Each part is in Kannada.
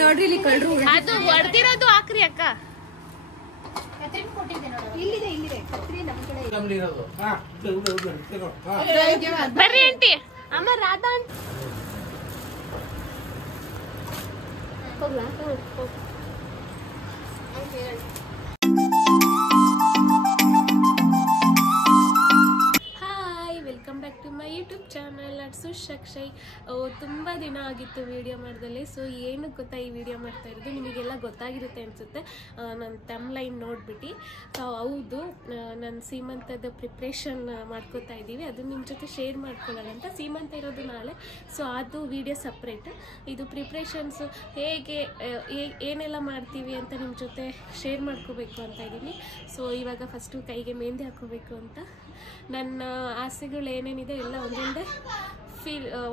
ನೋಡ್ರಿ ಇಲ್ಲಿ ಕಳ್ರು ಅದು ಹೊಡೆದಿರೋದು ಹಾಕ್ರಿ ಅಕ್ಕ. ಬರ್ರಿ ಆಂಟಿ. ಅಮ್ಮ ರಾಧಾ ಹೋಗ್ಲಾ? Welcome back to my YouTube channel ಅಟ್ಸು ಶಕ್ಷಯ್. ತುಂಬ ದಿನ ಆಗಿತ್ತು ವಿಡಿಯೋ ಮಾಡ್ದಲ್ಲಿ. ಸೊ ಏನು ಗೊತ್ತಾ ಈ ವಿಡಿಯೋ ಮಾಡ್ತಾ ಇರೋದು ನಿಮಗೆಲ್ಲ ಗೊತ್ತಾಗಿರುತ್ತೆ ಅನಿಸುತ್ತೆ ನನ್ನ ತಮ್ಲೈನ್ ನೋಡಿಬಿಟ್ಟು. ಹೌದು, ನಾನು ಸೀಮಂತದ ಪ್ರಿಪ್ರೇಷನ್ ಮಾಡ್ಕೋತಾ ಇದ್ದೀವಿ. ಅದು ನಿಮ್ಮ ಜೊತೆ ಶೇರ್ ಮಾಡ್ಕೊಳ್ಳೋಣ ಅಂತ. ಸೀಮಂತ ಇರೋದು ನಾಳೆ, ಸೊ ಅದು ವಿಡಿಯೋ ಸಪ್ರೇಟ್. ಇದು ಪ್ರಿಪ್ರೇಷನ್ಸು ಹೇಗೆ ಏನೆಲ್ಲ ಮಾಡ್ತೀವಿ ಅಂತ ನಿಮ್ಮ ಜೊತೆ ಶೇರ್ ಮಾಡ್ಕೋಬೇಕು ಅಂತ ಇದ್ದೀನಿ. ಸೊ ಇವಾಗ ಫಸ್ಟು ಕೈಗೆ ಮೆಹಂದಿ ಹಾಕೋಬೇಕು ಅಂತ. ನನ್ನ ಆಸೆಗಳು ಏನೇನಿದೆ ಎಲ್ಲ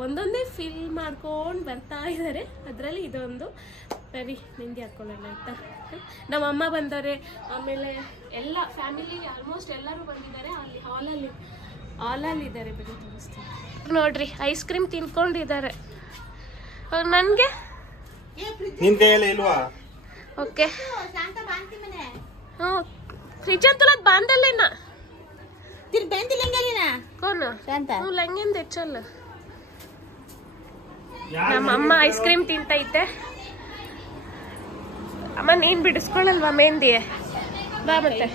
ಒಂದೊಂದೇ ಫಿಲ್ ಮಾಡ್ಕೊಂಡು ಬರ್ತಾ ಇದ್ದಾರೆ. ಅದರಲ್ಲಿ ಇದೊಂದು ಬರೀ ಮೆಹಂದಿ ಹಾಕ್ಕೊಳ್ಳೋಣ ಆಯಿತಾ. ನಮ್ಮ ಅಮ್ಮ ಬಂದವರೆ, ಆಮೇಲೆ ಎಲ್ಲ ಫ್ಯಾಮಿಲಿ ಆಲ್ಮೋಸ್ಟ್ ಎಲ್ಲರೂ ಬಂದಿದ್ದಾರೆ. ಅಲ್ಲಿ ಹಾಲಲ್ಲಿ ಇದ್ದಾರೆ. ಬರೀ ತೋರಿಸ್ತೀನಿ ನೋಡ್ರಿ, ಐಸ್ ಕ್ರೀಮ್ ತಿನ್ಕೊಂಡಿದ್ದಾರೆ. ನನಗೆ ಓಕೆ. ಹ್ಞೂ, ಫ್ರಿಜ್ ಅಂತೂ ಅದು ಬಾಂಧಲ್ಲೇನಾ ಲಂಗಿಂದ ಹೆಚ್ಚಲ್ಲ. ನಮ್ಮ ಅಮ್ಮ ಐಸ್ ಕ್ರೀಮ್ ತಿಂತೈತೆ. ಅಮ್ಮ ನೀನ್ ಬಿಡಿಸ್ಕೊಳ್ಳಲ್ವಾ ಮೆಹಂದಿ? ಬಾ ಮತ್ತೆ.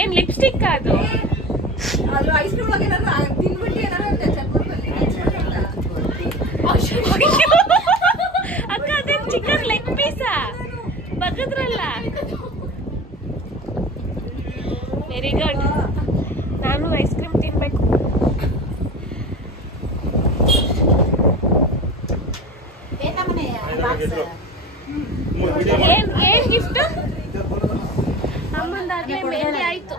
ಏನ್ ಲಿಪ್ಸ್ಟಿಕ್ ಅದು? ಅಕ್ಕ ಅದೇನ್ ಚಿಕನ್ ಲೆಗ್ ಪೀಸಾ ಬಗದ್ರಲ್ಲ? Very good. ನಾನು ಐಸ್ ಕ್ರೀಮ್ ತಿನ್ಬೇಕು. ಏನ್ ಗಿಫ್ಟ್? ಅಮ್ಮಂದಾಗ್ಲೇ ಮೆಹಂದಿ ಆಯ್ತು.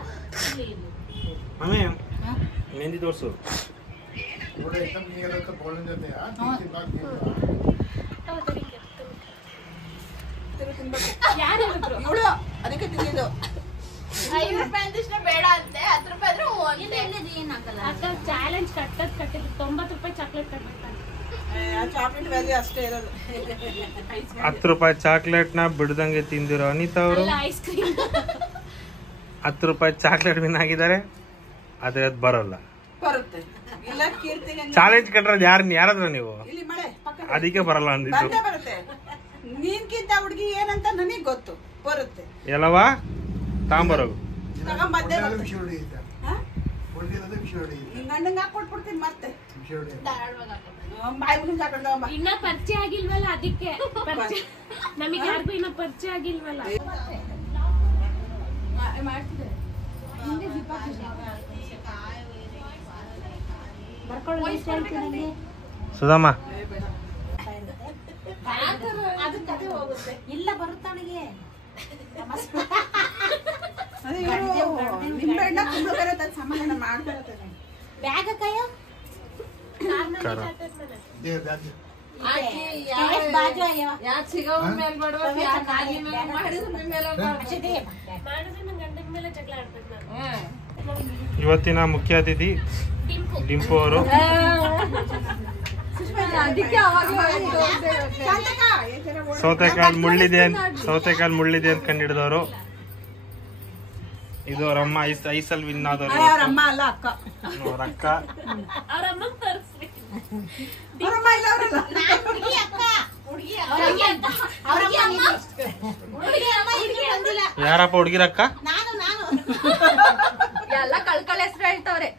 ಮೆಹಂದಿ ತೋರ್ಸು. ಯಾರು ಹೇಳಿದ್ರು? ಅದಕ್ಕೆ ತಿಂದಿದ್ದು 5 ರೂಪಾಯಿ ಅಂದಿಷ್ಟೇ ಬೇಡ ಅಂತೆ. 10 ರೂಪಾಯಿ ಅಕ್ಕ ಚಾಲೆಂಜ್ ಕಟ್ಟಿದ್ದು 90 ರೂಪಾಯಿ ಚಾಕ್ಲೇಟ್ ಕಟ್ಬಿಡ್ತಾರೆ. ಚಾಕ್ಲೇಟ್ ವ್ಯಾಲ್ಯೂ ಅಷ್ಟೇ ಇರೋದು. 10 ರೂಪಾಯಿ ಚಾಕ್ಲೇಟ್ ನ ಬಿಡದಂಗೆ ತಿಂದಿರೋ ಅನಿತಾ ಅವರು ಐಸ್ ಕ್ರೀಮ್ 10 ರೂಪಾಯಿ ಚಾಕ್ಲೇಟ್ ವಿನ್ ಆಗಿದ್ದಾರೆ. ಆದ್ರೆ ಅದು ಬರೋಲ್ಲ. ಬರುತ್ತೆ. ಇಲ್ಲ ಕೀರ್ತಿ ಚಾಲೆಂಜ್ ಕಟ್ರೋದು ಯಾರಾದ್ರ ನೀವು? ಇಲ್ಲಿ ಮಳೆ ಅದಕ್ಕೆ ಬರಲ್ಲ ಅಂದಿದ್ದು. ಬರುತ್ತೆ. ನೀನ್ಕಿಂತ ಹುಡುಗಿ ಏನಂತ ನನಗ್ ಗೊತ್ತು. ಬರುತ್ತೆ. ಎಲ್ಲವಾ ತಾಂಬರೋಗು ಗಂಡಂಗ ಹಾಕೊಟ್ಬಿಡ್ತೀನಿ ಮತ್ತೆ. ಇನ್ನ ಪರಿಚಯ ಆಗಿಲ್ವಲ್ಲ, ಅದಕ್ಕೆ ನಮಗೆ ಯಾರಿಗೂ ಇನ್ನ ಪರಿಚಯ ಆಗಿಲ್ವಲ್ಲ. ಸುಧಮ್ಮ ಇಲ್ಲ ಬರುತ್ತಾಳಿಗೆ ನಿಂಬೆಹಣ್ಣ ಕುಂಬಳಕಾಯಿ ಸಮಾಧಾನ ಮಾಡ್ತಾರೆ. ಬ್ಯಾಗ ಕೈಯ ಇವತ್ತಿನ ಮುಖ್ಯ ಅತಿಥಿ ಡಿಂಪು ಅವರು. ಸೌತೆಕಾಲ್ ಮುಳ್ಳಿದೆ ಅಂತ ಕಂಡಿಡಿದವರು. ಇದು ಅವರಮ್ಮ ಐಸಲ್ ವಿನ್ ಆದವರು. ಅಲ್ಲ ಅಕ್ಕ. ಅವ್ರ ಅಕ್ಕ. ಯಾರಪ್ಪ ಹುಡುಗಿರಕ್ಕ? ಎಲ್ಲ ಕಳ್ಕಳ ಹೆಸರು ಹೇಳ್ತವ್ರೆ.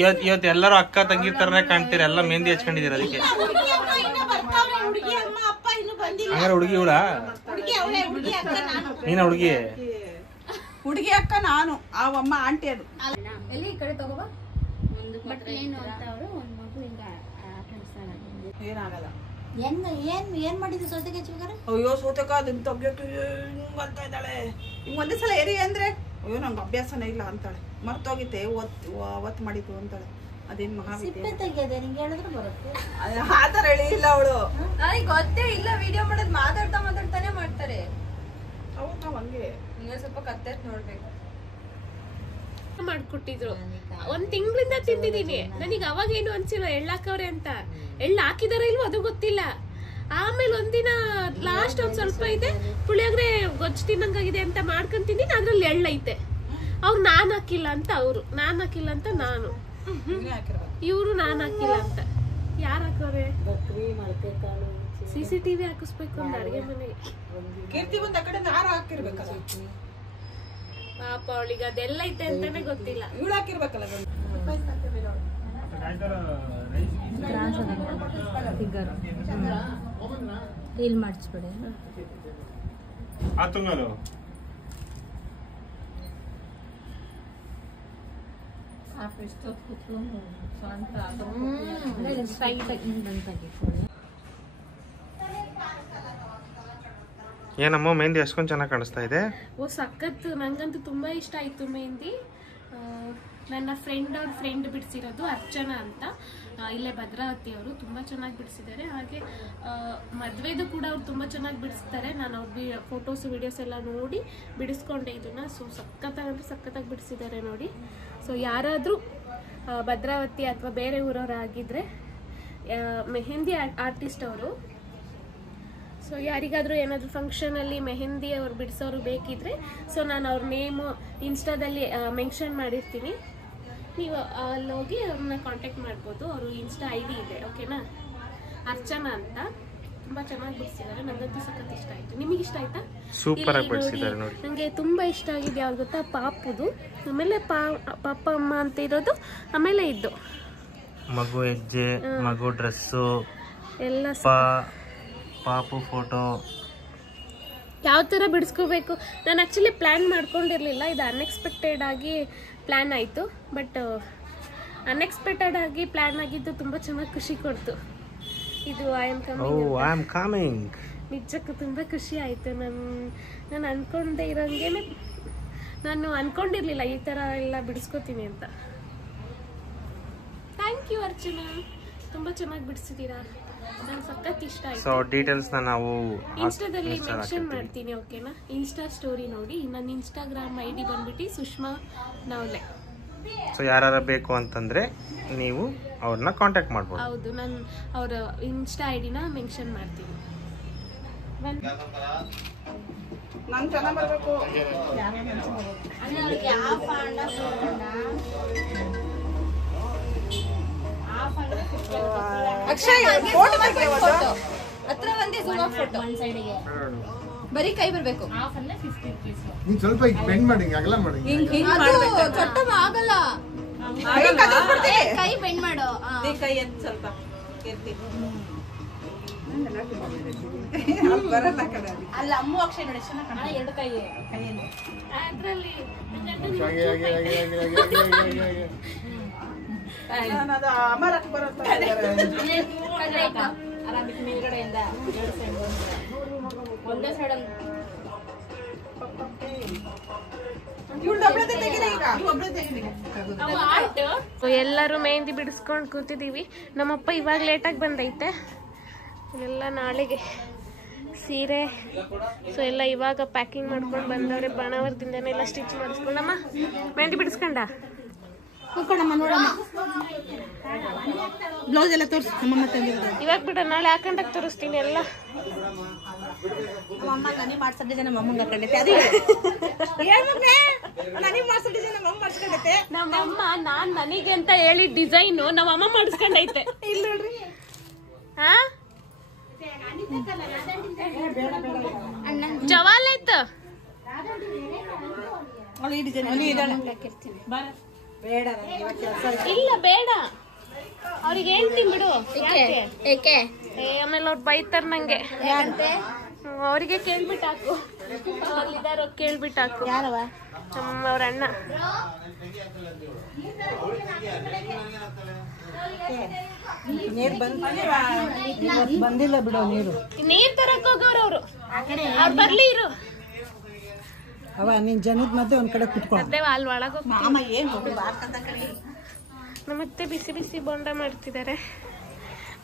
ಇವತ್ತು ಎಲ್ಲರೂ ಅಕ್ಕ ತಂಗಿ ತರನೇ ಕಾಣ್ತೀರ. ಎಲ್ಲ ಮೆಹಂದಿ ಹಚ್ಕೊಂಡಿದ್ದೀರ. ಅದಕ್ಕೆ ಹಂಗಾರೆ ಹುಡುಗಿ ಇವಳ? ನೀನ ಹುಡುಗಿ? ಹುಡುಗಿ ಅಕ್ಕ ನಾನು, ಅವಮ್ಮ ಆಂಟಿ. ಅದು ಎಲ್ಲಿ ಈ ಕಡೆ ತಗೋಬಾ. ಏನಾಗಲ್ಲ. ಏನ್ ಮಾಡಿದ್ವಿ ಸೌತೆಕಾಯಿ ಚಿಕ್ಕರ? ಅಯ್ಯೋ ಸೌತೆಕಾಯಿ ಅದನ್ನ ತೆಗಿಯೋಕೆ ಅಂತ ಇದ್ದಾಳೆ. ಹಿಂಗ್ ಒಂದೇ ಸಲ ಏರಿ ಅಂದ್ರೆ ಅಯ್ಯೋ ನಂಗೆ ಅಭ್ಯಾಸನೇ ಇಲ್ಲ ಅಂತಾಳೆ. ಮರ್ತೋಗಿತ್ತೆ ಒತ್ತು ಮಾಡಿದ್ದು ಅಂತಾಳೆ. ಅದೇನ್ ಮಹಾವಿದ್ಯೆ ಆತರ ಹೇಳಿಲ್ಲ ಅವಳು. ನನಗೆ ಗೊತ್ತೇ ಇಲ್ಲ. ವಿಡಿಯೋ ಮಾಡೋದು ಮಾತಾಡ್ತಾನೆ ಮಾಡ್ತಾರೆ. ಹೌದು, ನಾವ್ ಹಂಗೆ ಸ್ವಲ್ಪ ಕತ್ತೈತ್ ನೋಡ್ಬೇಕು. ಮಾಡ್ಕೊಟ್ಟಿದ್ರು. 1 ತಿಂಗಳಿಂದ ತಿಂದಿದ್ದೀನಿ. ನನಗೆ ಅವಾಗೇನು ಅನ್ಸಿಲ್ಲ ಎಳ್ಳಾಕವ್ರೆ ಅಂತ. ಎಳ್ಳು ಹಾಕಿದಾರ ಇಲ್ವೋ ಅದು ಗೊತ್ತಿಲ್ಲ. ಆಮೇಲೆ ಒಂದಿನ ಲಾಸ್ಟ್ ಒಂದ್ ಸ್ವಲ್ಪ ಇದೆ ಪುಳಿಯೋಗರೆ ಗೊಜ್ಜು ತಿನ್ನಂಗಾಗಿದೆ ಅಂತ ಮಾಡ್ಕೊಂಡ್ ತಿಂದಿನಿ. ಅದ್ರಲ್ಲಿ ಎಳ್ಳೈತೆ. ಅವ್ರು ನಾನ್ ಹಾಕಿಲ್ಲ ಅಂತ ಅವ್ರು, ನಾನ್ ಹಾಕಿಲ್ಲ ಅಂತ ನಾನು, ಇವ್ರು ನಾನ್ ಹಾಕಿಲ್ಲ ಅಂತ. ಯಾರು ಹಾಕೋರೆ? CCTV ಹಾಕಿಸ್ಬೇಕು ಒಂದು ಅಡಿಗೆ ಮನೆಗೆ. ಕೀರ್ತಿ ಬಂದ ಕಡೆ ಯಾರು ಹಾಕಿರ್ಬೇಕಲ್ಲ ಪಾಪ ಅವಳಿಗೆ ಅದೆಲ್ಲ ಐತೆ ಅಂತಾನೆ ಗೊತ್ತಿಲ್ಲ. ಇವಳು ಹಾಕಿರ್ಬೇಕಲ್ಲ. ರೀಲ್ ಮಾಡಿಸ್ಬಿಡಿ. ಏನಮ್ಮ ಮೆಹಂದಿ ಅಷ್ಟೊಂದು ಚೆನ್ನಾಗಿ ಕಾಣಿಸ್ತಾ ಇದೆ. ಓ ಸಖತ್, ನಂಗಂತೂ ತುಂಬಾ ಇಷ್ಟ ಆಯ್ತು ಮೆಹಂದಿ. ನನ್ನ ಫ್ರೆಂಡ್ ಬಿಡಿಸಿರೋದು ಅರ್ಚನಾ ಅಂತ, ಇಲ್ಲೇ ಭದ್ರಾವತಿ ಅವರು. ತುಂಬ ಚೆನ್ನಾಗಿ ಬಿಡಿಸಿದ್ದಾರೆ. ಹಾಗೆ ಮದುವೆದು ಕೂಡ ಅವ್ರು ತುಂಬ ಚೆನ್ನಾಗಿ ಬಿಡಿಸ್ತಾರೆ. ನಾನು ಅವ್ರ ಫೋಟೋಸು ವಿಡಿಯೋಸ್ ಎಲ್ಲ ನೋಡಿ ಬಿಡಿಸ್ಕೊಂಡೆ ಇದನ್ನು. ಸೊ ಸಖತ್ತಾಗಿ ಬಿಡಿಸಿದ್ದಾರೆ ನೋಡಿ. ಸೊ ಯಾರಾದರೂ ಭದ್ರಾವತಿ ಅಥವಾ ಬೇರೆ ಊರವ್ರು ಆಗಿದ್ರೆ ಮೆಹಂದಿ ಆರ್ಟಿಸ್ಟ್ ಅವರು. ಸೊ ಯಾರಿಗಾದರೂ ಏನಾದರೂ ಫಂಕ್ಷನಲ್ಲಿ ಮೆಹಂದಿ ಅವ್ರು ಬಿಡಿಸೋರು ಬೇಕಿದ್ರೆ ಸೊ ನಾನು ಅವ್ರ ನೇಮು ಇನ್ಸ್ಟಾದಲ್ಲಿ ಮೆನ್ಷನ್ ಮಾಡಿರ್ತೀನಿ. ನೀವು ಅಲ್ಲಿ ಹೋಗಿ ಅವ್ರನ್ನ ಕಾಂಟ್ಯಾಕ್ಟ್ ಮಾಡ್ಬೋದು. ಅವರು ಇನ್ಸ್ಟಾ ID ಇದೆ, ಓಕೆನಾ? ಅರ್ಚನಾ ಅಂತ. ತುಂಬ ಚೆನ್ನಾಗಿ ಬಿಡಿಸಿದ್ದಾರೆ. ನನಗಂತೂ ಸಖತ್ ಇಷ್ಟ ಆಯಿತು. ನಿಮಗೆ ಇಷ್ಟ ಆಯ್ತಾ? ಸೂಪರ್ ಆಗಿ ಬಿಡಿಸಿದ್ದಾರೆ ನೋಡಿ. ನನಗೆ ತುಂಬ ಇಷ್ಟ ಆಗಿದೆ ಯಾವ್ದು ಗೊತ್ತಾ? ಪಾಪುದು, ಆಮೇಲೆ ಪಾಪ ಅಮ್ಮ ಅಂತ ಇರೋದು, ಆಮೇಲೆ ಇದ್ದು ಮಗು ಹೆಜ್ಜೆ, ಮಗು ಡ್ರೆಸ್ಸು, ಎಲ್ಲ ಪಾಪು ಫೋಟೋ. ಯಾವ ಥರ ಬಿಡಿಸ್ಕೋಬೇಕು ನಾನು ಆ್ಯಕ್ಚುಲಿ ಪ್ಲ್ಯಾನ್ ಮಾಡ್ಕೊಂಡಿರಲಿಲ್ಲ. ಇದು ಅನ್ಎಕ್ಸ್ಪೆಕ್ಟೆಡ್ ಆಗಿ ಪ್ಲ್ಯಾನ್ ಆಯಿತು. ಬಟ್ ಅನ್ಎಕ್ಸ್ಪೆಕ್ಟೆಡ್ ಆಗಿ ಪ್ಲ್ಯಾನ್ ಆಗಿದ್ದು ತುಂಬ ಚೆನ್ನಾಗಿ ಖುಷಿ ಕೊಡ್ತು. ಇದು ಐ ಆಮ್ ಕಮಿಂಗ್ ನಿಜಕ್ಕೂ ತುಂಬ ಖುಷಿ ಆಯಿತು. ನಾನು ಅಂದ್ಕೊಂಡೆ ಇರೋಂಗೆ, ನಾನು ಅಂದ್ಕೊಂಡಿರಲಿಲ್ಲ ಈ ಥರ ಎಲ್ಲ ಬಿಡಿಸ್ಕೋತೀನಿ ಅಂತ. ಥ್ಯಾಂಕ್ ಯು ಅರ್ಚನಾ, ತುಂಬ ಚೆನ್ನಾಗಿ ಬಿಡಿಸಿದ್ದೀರಾ. ನಂಗೆ ಸಖತ್ ಇಷ್ಟ ಆಯಿತು. ಸೊ ಡೀಟೇಲ್ಸ್ನ ನಾವು ಇನ್ಸ್ಟಾದಲ್ಲಿ ಮೆನ್ಷನ್ ಮಾಡ್ತೀನಿ, ಓಕೆನಾ? ಇನ್ಸ್ಟಾ ಸ್ಟೋರಿ ನೋಡಿ. ನನ್ನ ಇನ್ಸ್ಟಾಗ್ರಾಮ್ ID ಬಂದ್ಬಿಟ್ಟು ಸುಷ್ಮಾ ನವಲೆ. ಸೊ ಯಾರು ಬೇಕು ಅಂತಂದ್ರೆ ನೀವು ಅವ್ರನ್ನ ಕಾಂಟ್ಯಾಕ್ಟ್ ಮಾಡ್ಬೋದು. ಹೌದು, ನಾನು ಅವರ ಇನ್ಸ್ಟಾ ID ನ ಮೆನ್ಷನ್ ಮಾಡ್ತೀನಿ. ನಾನು ಚೆನ್ನಾಗಿ ಬರಬೇಕು. ಅಕ್ಷಯ್ ಫೋಟೋ ಹತ್ರ ಒಂದೇ ಜೂಮ್ ಫೋಟೋ ಬರೀ ಕೈ ಬರಬೇಕು. ನೀನು ಸ್ವಲ್ಪ ಬೆಂಡ್ ಮಾಡಿ, ಅಗಲ ಮಾಡಿ. ಚೊಟ್ಟ ಆಗಲ್ಲ, ಕೈ ಬೆಂಡ್ ಮಾಡು. ಕೈ ಎತ್ತು ಸ್ವಲ್ಪ ಎತ್ತಿ. ಬರಲ್ಲ ಕಡೆ ಅಲ್ಲ. ಅಮ್ಮ ಅಕ್ಷಯ್ ನೋಡಿ ಚೆನ್ನಾಗಿ ಎರಡು ಕೈ ಕೈಯಲ್ಲಿ ಅದರಲ್ಲಿ ಅದು ಅಮರಕ್ಕೆ ಬರುತ್ತೆ. ಮೇಲ್ಗಡೆಯಿಂದ ಒಂದೇ ಸೈಡ್ ಎಲ್ಲರೂ ಮೆಹಂದಿ ಬಿಡಿಸ್ಕೊಂಡು ಕೂತಿದ್ದೀವಿ. ನಮ್ಮಪ್ಪ ಇವಾಗ ಲೇಟಾಗಿ ಬಂದೈತೆ. ಎಲ್ಲ ನಾಳೆಗೆ ಸೀರೆ ಸೊ ಎಲ್ಲ ಇವಾಗ ಪ್ಯಾಕಿಂಗ್ ಮಾಡ್ಕೊಂಡು ಬಂದವ್ರೆ. ಬಾಣಾವರದಿಂದನೇ ಎಲ್ಲ ಸ್ಟಿಚ್ ಮಾಡಿಸ್ಕೊಂಡಮ್ಮ. ಮೆಹಂದಿ ಬಿಡಿಸ್ಕೊಂಡ ಕೂತ್ಕೊಡಮ್ಮ, ನೋಡಮ್ಮ. ಬ್ಲೌಸ್ ಎಲ್ಲ ತೋರಿಸಿ ನಮ್ಮಮ್ಮ ತಂದಿದ್ದು. ಇವಾಗ ಬಿಡ, ನಾಳೆ ಹಾಕೊಂಡಾಗ ತೋರಿಸ್ತೀನಿ ಎಲ್ಲ. ನಮ್ಮಮ್ಮ ನನಗೆ ಮಾಡ್ಸೋ ಡಿಸೈನ್ ನಮ್ಮ ಅಮ್ಮಂಗೆ ಹಾಕೊಂಡೈತೆ. ಅದು ನನಗೆ ಮಾಡ್ಸೋ ಡಿಸೈನ್ ನಮ್ಮ ಅಮ್ಮ ಮಾಡ್ಸ್ಕೊಂಡೈತೆ. ನಮ್ಮಮ್ಮ ನಾನ್ ನನಗೆ ಅಂತ ಹೇಳಿ ಡಿಸೈನು ನಮ್ಮಮ್ಮ ಮಾಡಿಸ್ಕೊಂಡೈತೆ. ಇಲ್ಲ ನೋಡ್ರಿ. ಹಾ ಜವಾಲ್ ಆಯ್ತು. ಇಲ್ಲ ಬೇಡ, ಅವ್ರಿಗೆ ಹೇಳ್ತೀನಿ ಬಿಡು. ಏಕೆ? ಆಮೇಲೆ ಅವ್ರು ಬೈತಾರ ನಂಗೆ. ಅವ್ರಿಗೆ ಕೇಳ್ಬಿಟ್ಟು ಹಾಕು, ಅಲ್ಲಿದ್ದಾರ ಕೇಳ್ಬಿಟ್ಟು ಹಾಕು. ಯಾರವ? ಅವ್ರ ಅಣ್ಣ. ಬಂದಿಲ್ಲ ಬಿಡು ನೀರು. ನೀರ್ ತರಕ್ ಹೋಗೋರು ಅವ್ರು. ಅವ್ರು ಬರ್ಲಿ ಇರು. ಅವ ನೀನ್ ಜನದ ಮಧ್ಯೆ ಒಂದ್ ಕಡೆ ಕುತ್ಕೊ. ಅದೇ ಅಲ್ಲಿ ಒಳಗ ನಮ್ಮತ್ತೆ ಬಿಸಿ ಬಿಸಿ ಬೋಂಡ ಮಾಡ್ತಿದ್ದಾರೆ.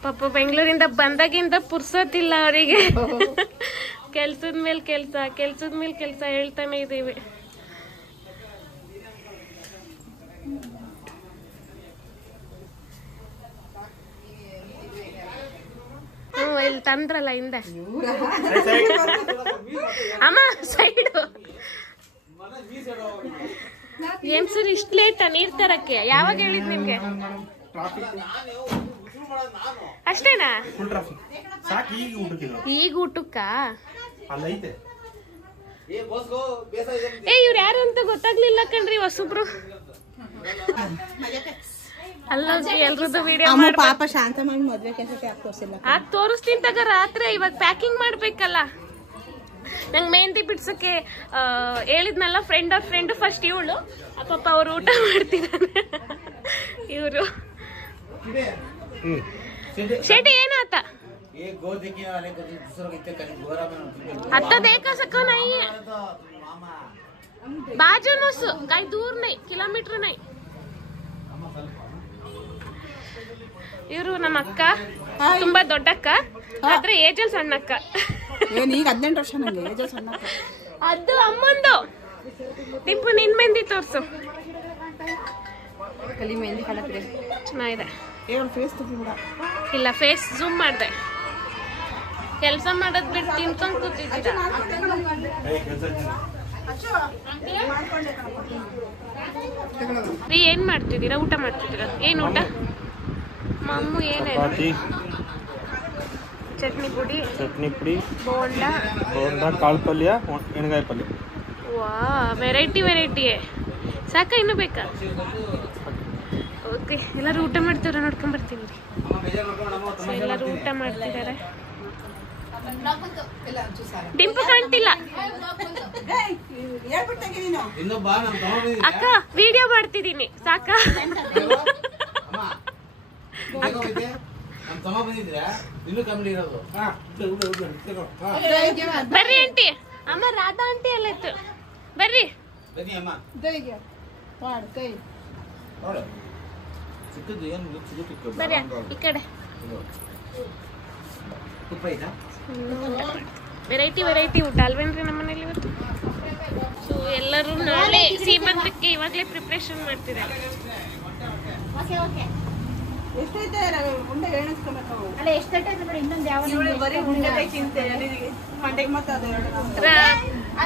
ಪಾಪ ಬೆಂಗಳೂರಿಂದ ಬಂದಾಗಿಂದ ಪುರ್ಸೋತಿಲ್ಲ ಅವರಿಗೆ. ಕೆಲ್ಸದ ಮೇಲೆ ಕೆಲಸ ಹೇಳ್ತಾನೆ ಇದೀವಿ. ಇಲ್ಲಿ ತಂದ್ರಲ್ಲ ಹಿಂದೆ ಅಮ್ಮ ಸೈಡು. ಏನ್ ಸರ್ ಇಷ್ಟ ಲೇಟ ನೀರ್ ತರಕ್ಕೆ? ಯಾವಾಗ ಹೇಳಿದ್ ನಿಮ್ಗೆ? ಅಷ್ಟೇನಾ? ಈಗ ಊಟಕ್ಕ? ಇವ್ರು ಯಾರು ಅಂತ ಗೊತ್ತಾಗ್ಲಿಲ್ಲ ಕಣ್ರಿ ಹೊಸಬ್ರು. ಅಲ್ಲ ಎಲ್ರದ್ದು ವಿಡಿಯೋ ಪಾಪ ಶಾಂತ ಮಾಡಿ ಮದ್ವೆ ಕೆಲಸಕ್ಕೆ ತೋರಿಸ್ತೀನಿ ತಗ ರಾತ್ರಿ. ಇವಾಗ ಪ್ಯಾಕಿಂಗ್ ಮಾಡ್ಬೇಕಲ್ಲ. ನಂಗೆ ಮೆಹಂದಿ ಬಿಡ್ಸಕ್ಕೆ ಹೇಳಿದ್ನಲ್ಲ ಫ್ರೆಂಡ್ ಫಸ್ಟ್ ಇವಳು. ಪಾಪ ಅವ್ರು ಊಟ ಮಾಡ್ತಿದ್ದಾನೆ. ಇವರು ಶೆಟ್ಟಿ ಏನಾತ आता देखा सको नहीं है, बाजू नोसु कहीं दूर नहीं, किलोमीटर नहीं. ಇವರು ನಮ್ಮ ಅಕ್ಕ, ತುಂಬಾ ದೊಡ್ಡ ಅಕ್ಕ, ಆದ್ರೆ ಏಜಲ್ ಸಣ್ಣ ಅಕ್ಕ. ಈಗ 18 ವರ್ಷ ನಂಗೆ ಏಜಲ್ ಸಣ್ಣ ಅಕ್ಕ. ಅದು ಅಮ್ಮಂದು. ಟಿಪ್ಪು ನಿನ್ ಮೆಹಂದಿ ತೋರ್ಸು. ಕಲಿ ಮೆಹಂದಿ ಕಳತ್ರೆ ಚೆನ್ನಾಗಿದೆ. ಫೇಸ್ ಇಲ್ಲ ಫೇಸ್ ಝೂಮ್ ಮಾಡ್ದೆ. ಕೆಲಸ ಮಾಡೋದ್ ಬಿಟ್ಟು ತಿನ್ಕೊಂಡ್ ಕೂತಿದ್ದೀರಾ? ಏನ್ ಮಾಡ್ತಿದ್ದೀರಾ? ಊಟ ಮಾಡ್ತಿದ್ದೀರಾ? ಏನ್ ಊಟ? ಮಮ್ಮು ಏನೇನು? ಚಟ್ನಿ ಪುಡಿ, ಬೋಂಡಾ, ಕಾಳು ಪಲ್ಯ, ಎಣ್ಗಾಯಿ ಪಲ್ಯ. ವಾ ವೆರೈಟಿ ಸಾಕ? ಇನ್ನು ಬೇಕಾ? ಓಕೆ, ಎಲ್ಲರೂ ಊಟ ಮಾಡ್ತಿವ್ರ ನೋಡ್ಕೊಂಡ್ ಬರ್ತೀನಿ. ಎಲ್ಲರೂ ಊಟ ಮಾಡ್ತಿದ್ದಾರೆ. ಡಿಂಪು ಕಾಣ್ತಿಲ್ಲ. ಅಕ್ಕ ವಿಡಿಯೋ ಮಾಡ್ತಿದ್ದೀನಿ ಸಾಕ? ಬರ್ರಿ ಆಂಟಿ. ಅಮ್ಮ ರಾಧಾ ಆಂಟಿ ಎಲ್ಲ ಇತ್ತು, ಬರ್ರಿ. ಬರ್ರಿ ಈ ಕಡೆ. ವೆರೈಟಿ ಊಟ ಅಲ್ವೇನ್ರಿ ನಮ್ಮನೇಲಿ ಇವತ್ತು. ಸೊ ಎಲ್ಲರೂ ನಾಳೆ ಸೀಮಂತಕ್ಕೆ ಇವಾಗಲೇ ಪ್ರಿಪ್ರೇಷನ್ ಮಾಡ್ತಿದ್ದಾರೆ.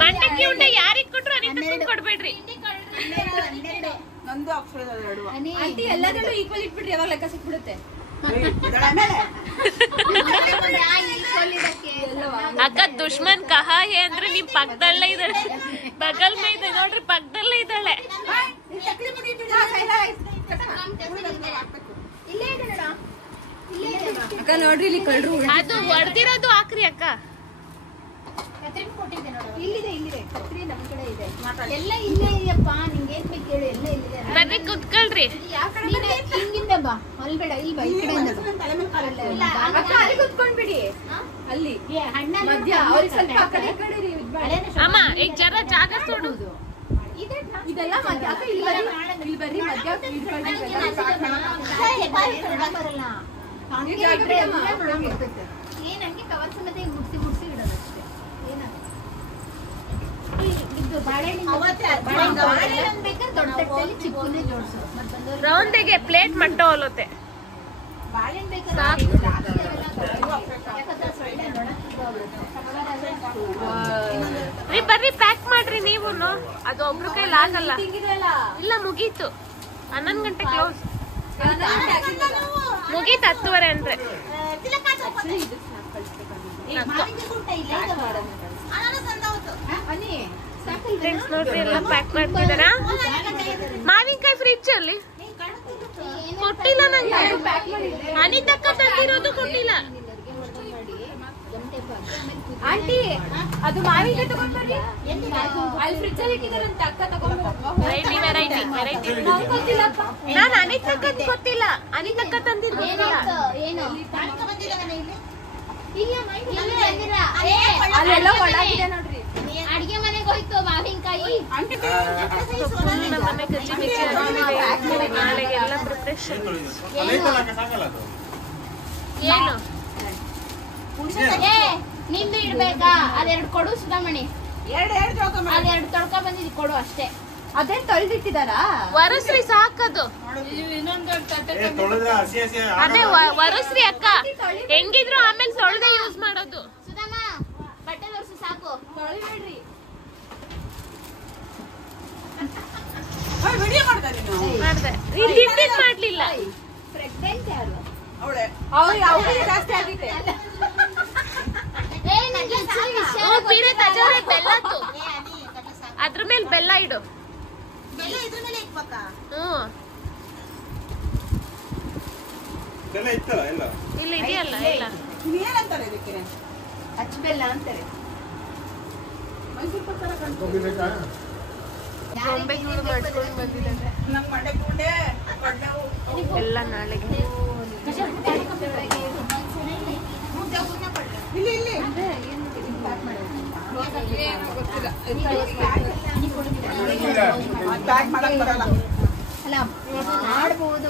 ಮಂಡಕ್ಕಿ ಉಂಡೆ ಯಾರಿಗ್ ಕೊಟ್ರು ಅನಿತಾ ಕೊಡ್ಬೇಡ್ರಿ. ನಂದು ಅಕ್ಷರದ ಎಲ್ಲದರಲ್ಲೂ ಈಕ್ವಲ್ ಇಟ್ಬಿಟ್ರಿ, ಯಾವಾಗ ಲೆಕ್ಕ ಸಿಕ್ಬಿಡುತ್ತೆ. ಅಕ್ಕ ದುಶ್ಮನ್ ಕಹಾ ಹೇ ಅಂದ್ರೆ ನಿಮ್ ಪಕ್ಕದಲ್ಲೇ ಇದ್ದಾಳೆ, ಬಗಲ್ ಮೇ ಇದೆ ನೋಡ್ರಿ, ಪಕ್ಕದಲ್ಲೇ ಇದ್ದಾಳೆ. ಅಕ್ಕ ನೋಡ್ರಿ ಇಲ್ಲಿ ಕಳ್ರು. ಅದು ಹೊಡೆದಿರೋದು ಹಾಕ್ರಿ ಅಕ್ಕ. ಇಲ್ಲಿದೆ ಕತ್ರಿ ನಮ್ ಕಡೆ ಇದೆ, ಎಲ್ಲ ಇಲ್ಲೇ ಇದೆಯಪ್ಪ. ನಿಂಗೆ ಏನ್ ಬೇಕು ಹೇಳು, ಎಲ್ಲ ಇಲ್ಲಿದೆ. ಬರ್ರಿ ಕುತ್ಕೊಳ್ರಿ. ಹಿಂಗಿಂದ ಬಾ, ಅಲ್ಲಿ ಬೇಡ, ಇಲ್ಲಿ ಬಾ, ಈ ಕಡೆಯಿಂದ ಬಾ. ಅಲ್ಲಿ ಕುತ್ಕೊಂಡ್ಬಿಡಿ, ಅಲ್ಲಿ ಮಧ್ಯ ಅವ್ರಿಗೆ ಸ್ವಲ್ಪ ಆ ಕಡೆ ಈ ಕಡೆ ಅಮ್ಮ ಈಗ ಜರ ಜಾಗ ಕೊಡು. ಇದೆಲ್ಲ ಮಧ್ಯ. ಅಕ್ಕ ಇಲ್ಲಿ ಬರ್ರಿ ಮಧ್ಯ. ಬರಲ್ಲ ಏನ್ ಹಂಗೆ ಕವರ್ ಸಮೇತ ಮುಡ್ಸಿ ಇಡೋದು ಅಷ್ಟೇ. ರೌಂಡಿಗೆ ಪ್ಲೇಟ್ ಮಟ್ಟೋ ಹೋಲುತ್ತೆ. ಬರ್ರಿ ಪ್ಯಾಕ್ ಮಾಡ್ರಿ ನೀವು. ಅದು ಒಬ್ರು ಕೈಲಿ ಆಗಲ್ಲ. ಇಲ್ಲ ಮುಗೀತು, 11 ಗಂಟೆ ಕ್ಲೋಸ್ ಮುಗೀತು. 10:15 ಅಂದ್ರೆ ಫ್ರೆಂಡ್ಸ್ ನೋಡ್ರಿ ಎಲ್ಲ ಪ್ಯಾಕ್ ಮಾಡ್ತಿದಾರ. ಮಾವಿನಕಾಯಿ ಫ್ರಿಡ್ಜ್ ಅಲ್ಲಿ ಕೊಟ್ಟಿಲ್ಲ ನಂಗೆ. ಅನಿತಕ್ಕ ತಂದಿರೋದು ಕೊಟ್ಟಿಲ್ಲ. ಆಂಟಿ ಅದು ಮಾವಿನಕಾಯಿ ತಗೊಂಡ್ಬರ್ರಿ, ಅಲ್ಲಿ ಫ್ರಿಡ್ಜ್ ಅಲ್ಲಿ ಇಟ್ಟಿದಾರಂತ. ಅಕ್ಕ ತಗೊಂಡ್ಬರ್ರಿ. ವೆರೈಟಿ ನಾನು ಅನಿತಕ್ಕ ಗೊತ್ತಿಲ್ಲ, ಅನಿತಕ್ಕ ತಂದಿದ್ದು ಗೊತ್ತಿಲ್ಲ. ಅಲ್ಲೆಲ್ಲ ಒಳಗಿದೆ ನೋಡ್ರಿ. ಅಡಿಗೆ ಮನೆಗೆ ಹೋಯ್ತು ಮಾವಿನಕಾಯಿ. ನಮ್ಮನೆ ಕಚ್ಚಿ ಬಿಚ್ಚಿ ಆಗಿದೆ. ನಾಳೆಗೆಲ್ಲ ಪ್ರಿಪ್ರೇಷನ್. ಏನು ನಿಂದು ಇಡ್ಬೇಕಾ? ಅದೆರಡು ಕೊಡು ಸುಧಾಮಣಿ. ಎರಡು ಜೋಗ ಅದೆರಡು ತೊಳ್ಕ ಬಂದಿದ್ದು ಕೊಡು ಅಷ್ಟೇ. ಅದೇ ತೊಳ್ದಿಟ್ಟಿದಾರಾ? ವರಸ್ರಿ ಸಾಕದು. ಅದೇ ವರಸ್ರಿ ಅಕ್ಕ, ಹೆಂಗಿದ್ರು ಆಮೇಲೆ ತೊಳ್ದೆ ಯೂಸ್ ಮಾಡೋದು. ಸುಧಾಮ ಬಟ್ಟೆ ಒರೆಸು ಸಾಕು. ತೊಳಿಬೇಡ್ರಿ. ವಿಡಿಯೋ ಮಾಡ್ತಾ ನೀನು ಮಾಡ್ದೆ. ನೀನ್ ತಿಂದಿದ್ ಮಾಡ್ಲಿಲ್ಲ. ಪ್ರೆಗ್ನೆಂಟ್ ಯಾರು? ಅವಳೆ ಅವಳಿಗೆ ಜಾಸ್ತಿ ಆಗಿದೆ. ಏ ನನಗೆ ಒಂಚೂರು ವಿಷಯ ಪೀರೆ ತಜೋರೆ ಬೆಲ್ಲದ್ದು. ಅದ್ರ ಮೇಲೆ ಬೆಲ್ಲ ಇಡು. ಬೆಲ್ಲ ಇದ್ರ ಮೇಲೆ ಇಕ್ಬೇಕಾ? ಹ್ಮ್ ಬೆಲ್ಲ ಇತ್ತಲ್ಲ ಎಲ್ಲ ಇಲ್ಲಿ ಇದೆಯಲ್ಲ ಎಲ್ಲ. ಏನಂತಾರೆ ಇದಕ್ಕೆ? ಅಚ್ಚಬೆಲ್ಲ ಅಂತಾರೆ. ಮೈಸೂರು ಪಕ್ಕದ ಕಣ್ತು ಹೋಗ್ಬೇಕಾ? ಗೊಂಬೆಗೆ ಮಾಡ್ಕೊಂಡು ಬಂದಿದ್ದಾರೆ ನಂಗೆ ಮಂಡೆ ಕೂಡೆ ಕಡ್ಡವು ಎಲ್ಲ ನಾಳೆಗೆ. ಇಲ್ಲಿ ಇಲ್ಲಿ ಪ್ಯಾಕ್ ಮಾಡಕ್ ಬರಲ್ಲ. ಅಲ್ಲ ಮಾಡ್ಬೋದು.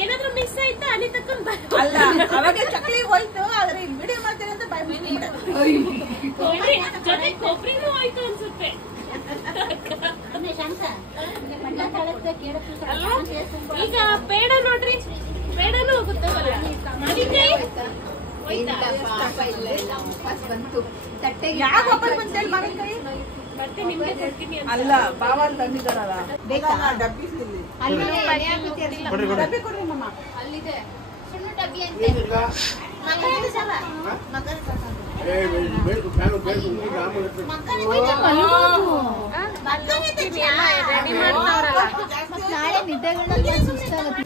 ಏನಾದ್ರೂ ಮಿಸ್ ಆಯ್ತಾ ಅಲ್ಲಿ ತಕೊಂಡ್ ಅಲ್ಲ ಅವಾಗ ಚಕ್ಲಿ ಹೋಯ್ತು, ಆದ್ರೆ ಇಲ್ಲಿ ವಿಡಿಯೋ ಮಾಡ್ತೀನಿ ಅಂತ ಬಾಯ್ ಮುಚ್ಚಿಬಿಡ. ಜೊತೆ ಕೊಬ್ಬರಿನೂ ಆಯ್ತು ಅನ್ಸುತ್ತೆ. ಈಗ ಬೇಡ ನೋಡ್ರಿ, ಬೇಡನೂ ಹೋಗುತ್ತೆ. ಬಂತು ತಟ್ಟೆಗೆ. ಯಾವ ಒಬ್ಬರು ಬಂತೇಳಿ ಮಾವಿನಕಾಯಿ ಮತ್ತೆ ನಿಮ್ಗೆ ಕೊಡ್ತೀನಿ ಅಂತ. ಅಲ್ಲ ಬಾವ ತಂದಿದ್ದಾರಲ್ಲ ಬೇಕಾ? ಡಬ್ಬಿ ಇಲ್ಲಿ ಡಬ್ಬಿ ಕೊಡ್ರಿ ಮಮ್ಮ. ಅಲ್ಲಿದೆ ಸುಣ್ಣು ಡಬ್ಬಿ ಅಂತೆ. ಮಕ್ಕಳಿಗೆ ಸಲ ರೆಡಿ ಮಾಡ್ತಾವ್ರಲ್ಲ. ನಾಳೆ ನಿದ್ದೆಗಳನ್ನ ಸುಸ್ತಾಗುತ್ತೆ.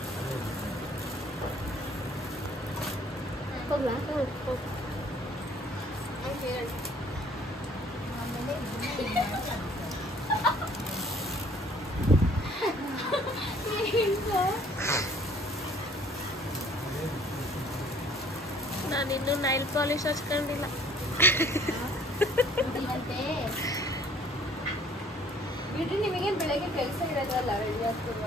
ಹೋಗ್ಲಾ? ನಾನಿನ್ನೂ ನೈಲ್ ಪಾಲಿಶ್ ಹಚ್ಕೊಂಡಿಲ್ಲ. ಬಿಡ್ರಿ, ನಿಮಗೆ ಬೆಳಗ್ಗೆ ಕೆಲಸ ಇರೋದಲ್ಲ ರೆಡಿ ಆಗ್ತಿರುವ.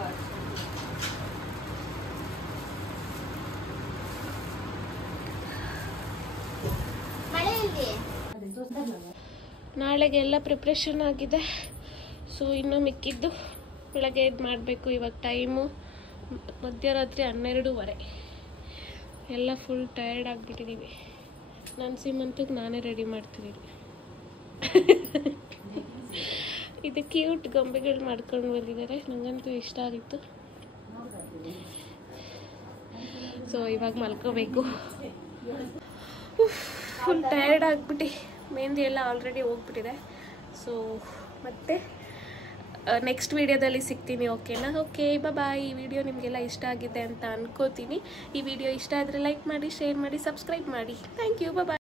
ಮಳೆ ಇಲ್ಲಿ ನಾಳೆಗೆ ಎಲ್ಲ ಪ್ರಿಪ್ರೇಷನ್ ಆಗಿದೆ. ಸೊ ಇನ್ನೂ ಮಿಕ್ಕಿದ್ದು ಬೆಳಗ್ಗೆ ಇದು ಮಾಡಬೇಕು. ಇವಾಗ ಟೈಮು ಮಧ್ಯರಾತ್ರಿ 12:30. ಎಲ್ಲ ಫುಲ್ ಟಯರ್ಡ್ ಆಗಿಬಿಟ್ಟಿದ್ದೀವಿ. ನನ್ನ ಸೀಮಂತಕ್ಕೆ ನಾನೇ ರೆಡಿ ಮಾಡ್ತಿದ್ದೀನಿ. ಇದು ಕ್ಯೂಟ್ ಗೊಂಬೆಗಳು ಮಾಡ್ಕೊಂಡು ಬಂದಿದ್ದಾರೆ, ನನಗಂತೂ ಇಷ್ಟ ಆಗಿತ್ತು. ಸೊ ಇವಾಗ ಮಲ್ಕೋಬೇಕು. ಫುಲ್ ಟಯರ್ಡ್ ಆಗಿಬಿಟ್ಟು ಮೆಹಂದಿ ಎಲ್ಲ ಆಲ್ರೆಡಿ ಹೋಗ್ಬಿಟ್ಟಿದೆ. ಸೊ ಮತ್ತೆ ನೆಕ್ಸ್ಟ್ ವಿಡಿಯೋದಲ್ಲಿ ಸಿಗ್ತೀನಿ. ಓಕೆನಾ? Okay bye. ಈ ವಿಡಿಯೋ ನಿಮಗೆಲ್ಲ ಇಷ್ಟ ಆಗಿದೆ ಅಂತ ಅನ್ಕೋತೀನಿ. ಈ ವಿಡಿಯೋ ಇಷ್ಟ ಆದರೆ ಲೈಕ್ ಮಾಡಿ, ಶೇರ್ ಮಾಡಿ, ಸಬ್ಸ್ಕ್ರೈಬ್ ಮಾಡಿ. Thank you. ಬಾಯ್.